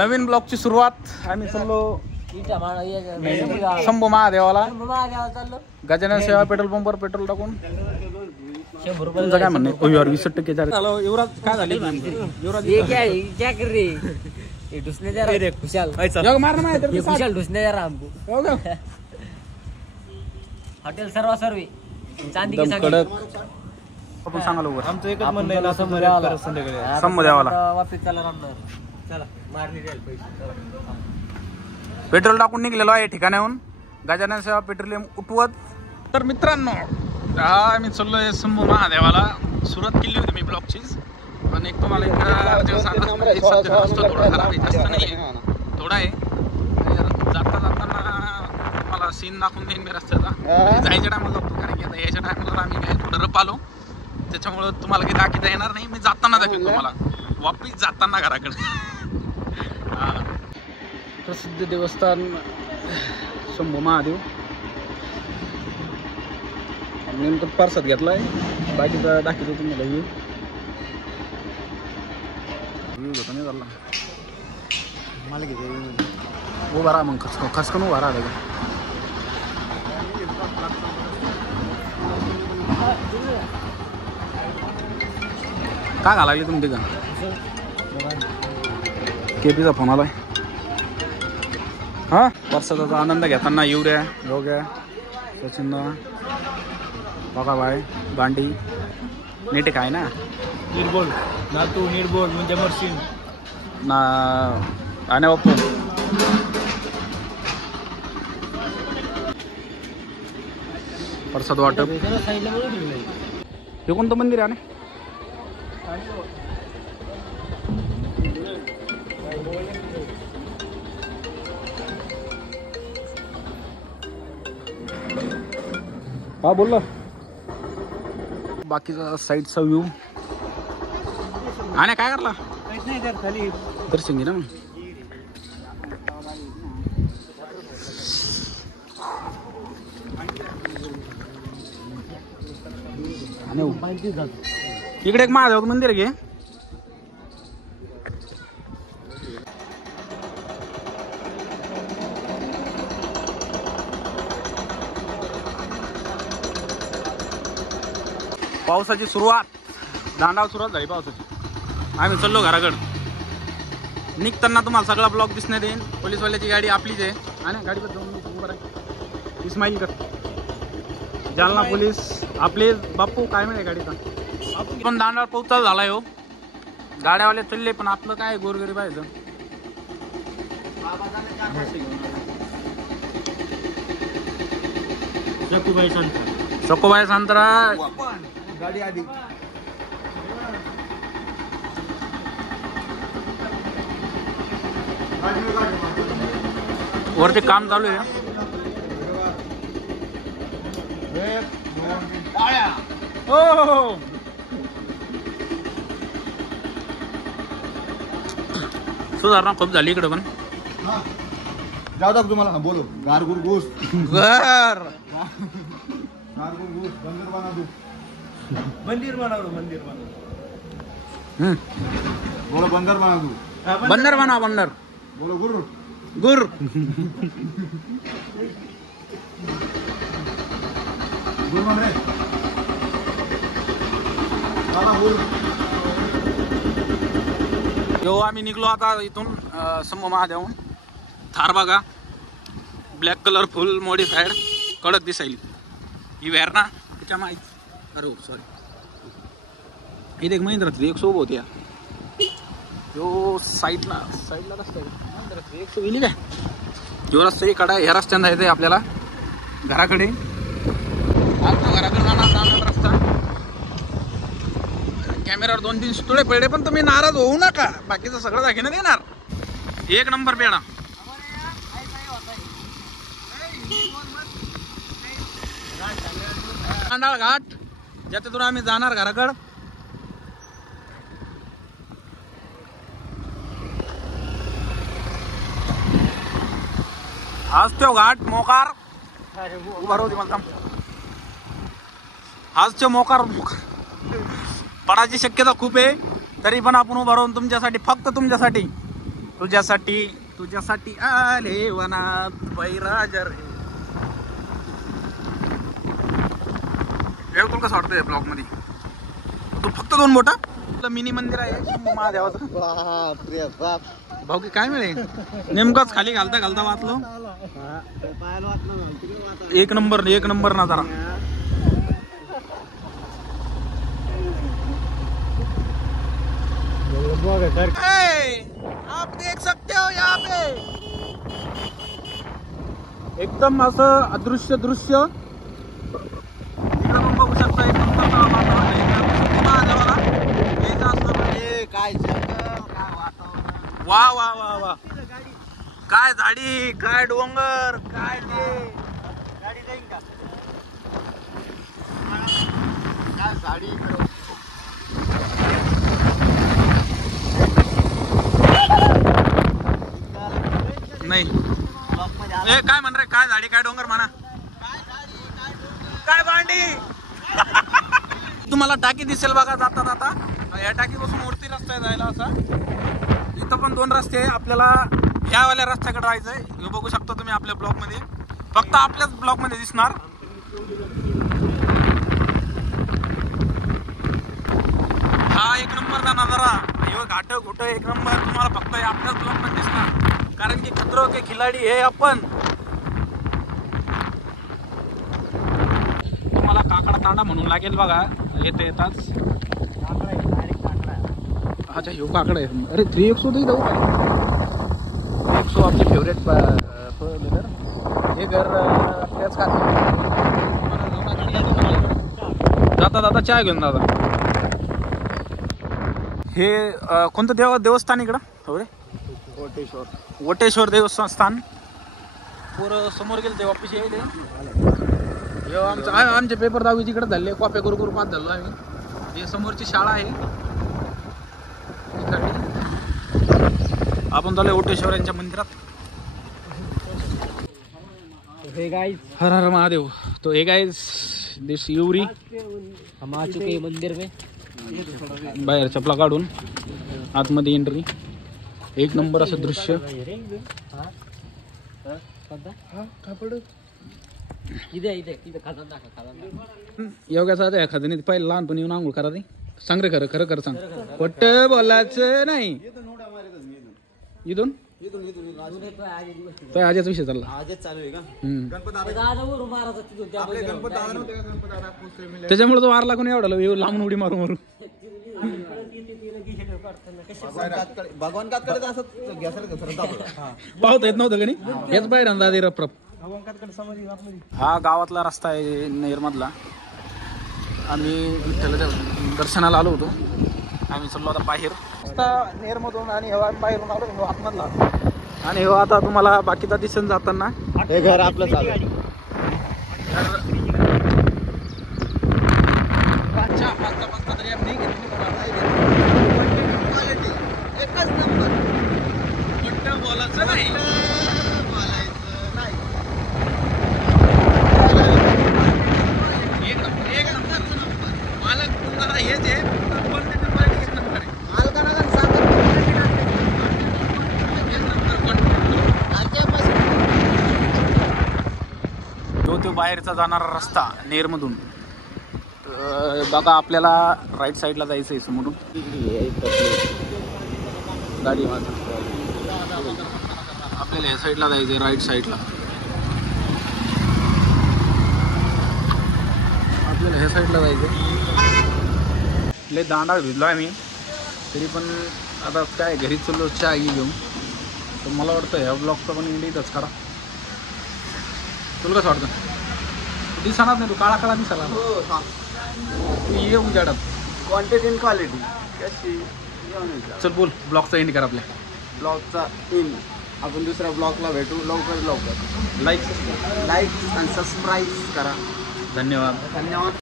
नवीन ब्लॉगची सुरुवात आम्ही चाललो शंभू महादेवाला गजानन सेवा पेट्रोल पंपवर पेट्रोल टाकून 100 रुपये काय म्हणणे 20% चार्ज झालं. युवराज काय झाले युवराज ढुसने जा रहा खुशाल मारना मैं तेरे साथ खुशाल ढुसने जा रहा हमको हॉटेल सर्व सर्वे चांदी की कडक आपण सांगा लवकर. आमचं एकच म्हणणं आहे ना संध्याकाळी संमदेवाला वापिस चला रामनगर चला मारणी द्यायला पैसे पेट्रोल टाकून निघलेलो आहे ठिकाणाहून गजानन सेवा पेट्रोलियम उठवत. तर मित्रांनो आम्ही चाललोय शंभू महादेवाला. सुरुवात केली होती मी ब्लॉगचीच पण एक तुम्हाला थोडा आहे जाता जाताना मला सीन दाखवून देईन मी रस्त्याचा जायच्या टायमाला जातो कारण की आता यायच्या टायमाला आम्ही काय थोडं रप आलो त्याच्यामुळं तुम्हाला काही दाखवता येणार नाही. मी जाताना दाखवेन तुम्हाला वापिस जाताना घराकडे. प्रसिद्ध देवस्थान शंभू महादेव नेमकं पार्सत घेतलाय बाकीचा दाखवतो तुम्हाला व्ह्यू होता नाही चालला मला किती उभा राहा मग खसकन उभा राहा का घालागली तुम्ही तिघं केपीचा फोन आलाय. हा पार्सदाचा आनंद घेताना युवऱ्या योग्या सचिन बाय गांडी नीट काय ना निर्बोल नातू निर्बोल म्हणजे मर्शिन ना आने बापू प्रसाद वाटप. हे कोणतं मंदिर आहे? हा बोल. बाकीचा साईडचा व्ह्यू आणि काय करला दर्शन घे ना मग. इकडे एक महादेव मंदिर घे. पावसाची सुरुवात दांडावर सुरुवात झाली पावसाची. आम्ही चाललो घराकडे. निघताना तुम्हाला सगळा ब्लॉक दिसण्यात येईल. पोलीसवाल्याची गाडी आपलीच आहे आणि गाडीवर जाऊन उभं राहा. इस्माईलकर जालना पोलीस आपले बापू काय मिळेल गाडीचा. पण दांडावर पाऊस चालू झालाय हो. गाड्यावाले चालले पण आपलं काय गोरगरीब आहे. सकोबाई संत्रा गाडी आधी वरती काम चालू आहे. सुधारणा खूप झाली इकडे पण. जाऊ दाख तुम्हाला बोलो गारगुर घुस घर गारगुर घुस बंदर बना दू मंदिर बनवलं मंदिर बनवलं बोलो बंदर बना दू बंदर बना बंदर बोलो गुर गुर गुर म्हण रे दादा बोल. जो आम्ही निघलो आता इथून शंभू महादेव. थार बघा ब्लॅक कलर फुल मॉडिफाईड कडक दिसाईल. ही वेरणा त्याच्या माहीत. अरे हो सॉरी इथे एक महिंद्रातली एक सोबत होती. जो साईडला रस्ता आहे एक सो गेली काय जो रस्ता इकडा ह्या रस्त्यानं जायचं आहे आपल्याला घराकडे. घराकडे जाणार रस्ता. कॅमेरावर 2-3 सुतळे पडले पण तुम्ही नाराज होऊ नका. बाकीचं सगळं दाखवण्यात येणार. एक नंबर पेढा. तांडाळ घाट ज्याच्यातून आम्ही जाणार घराकडं. हाच तो घाट मोकार उभा राहू दे मला. हाच तो मोकार पडायची शक्यता खूप आहे तरी पण आपण उभा राहून तुमच्यासाठी फक्त तुमच्यासाठी तुझ्यासाठी आले वनात बैराजर. तुला कसं वाटतंय ब्लॉग मध्ये? तू फक्त 2 बोटा. मिनी मंदिर आहे महादेवाचं. बापरे बाप. भाऊ की काय मिळेल नेमकाच खाली घालता वाचलो. एक नंबर नजारा. आप देख सकते हो यहाँ पे एकदम असं अदृश्य दृश्य. इकडे पण बघू शकता एक काय जंगल, काय वातावरण. वा वा वा वा. काय झाडी, काय डोंगर, काय ते. गाडी जाईन का? काय झाडी इकडे. नाही ए काय म्हण रे? काय झाडी, काय डोंगर म्हणा. काय भांडी. तुम्हाला टाकी दिसेल बघा जाता जाता. या टाकीपासून मूर्ती रस्ता आहे जायला असा. इथं पण 2 रस्ते आहे. आपल्याला ह्यावाल्या रस्त्याकडे जायचंय. हे बघू शकता तुम्ही आपल्या ब्लॉक मध्ये. फक्त आपल्याच ब्लॉक मध्ये दिसणार. हा एक नंबरचा नजारा. हे घाट घोट एक नंबर. तुम्हाला फक्त आपल्याच ब्लॉक मध्ये दिसणार. कारण की खतरो के खिलाडी हे आपण. तुम्हाला काकडा तांडा म्हणून लागेल बघा येताच. अच्छा ह्यो काकडा आहे. अरे 3XO दे जाऊ. 3XO आपली फेवरेट लेदर. हे घर त्याच जाता चहा घेऊन दादा. हे कोणतं देवस्थान इकडं थोडे? वटेश्वर देवस्थान. पोरं समोर गेलं ते वापिस येईल. आमचे पेपर 10वी तिकडे झाले. कॉप्या करू पास झालो आम्ही. हे समोरची शाळा आहे. आपण चालू वटेश्वर यांच्या मंदिरात. हे गाइस, हर हर महादेव. तो हे गाइस दिस युवरी. हम आ चुके हैं मंदिर में. बाहेर चपला काढून आतमध्ये एंट्री. एक नंबर असं दृश्य. योग्याचा त्या खजानीत पहिले लहानपणी येऊन आंघोळ करा ते. सांग रे खरं सांग. पट्ट बोलायचं नाही. इथून तो आजच विषय चालला. आजच चालू आहे का? त्याच्यामुळे तो वार लागून एवढा लांबून उडी मारू. भगवान कातकडे असं पाहता येत नव्हतं का नाही. हेच बाहेर अंदाजे रपरप. हा गावातला रस्ता आहे नेर मधला. आम्ही विठ्ठलाच्या दर्शनाला आलो होतो. आम्ही चाललो आता बाहेर नेर मधून. आणि बाहेरून आलो आतमधला. आणि आता तुम्हाला बाकीचा दिसन जाताना हे घर आपलं चालू. एकच नंबर. बोलायचं नाही. मालक तुम्हाला हेच आहे. तो बाहेरचा जाणारा रस्ता नेरमधून बघा. आपल्याला राईट साईडला जायचं आहे समोरून. गाडी आपल्याला या साईडला जायचं आहे. राईट साईडला आपल्याला ह्या साईडला जायचं. लय दांडा भिजलो आहे मी. तरी पण आता काय घरी चाललो चहा घेऊन. तर मला वाटतं ह्या ब्लॉगचा पण इंडियातच करा. तुला कसं वाटतं? दिसणार नाही. तू काळा दिसाला. तू ये उजाडात. क्वांटिटी इन क्वालिटी कशी. चल बोल ब्लॉगचा एंड कर. आपल्या ब्लॉगचा इन. आपण दुसऱ्या ब्लॉगला भेटू लवकर. लाईक आणि सबस्क्राईब करा. धन्यवाद.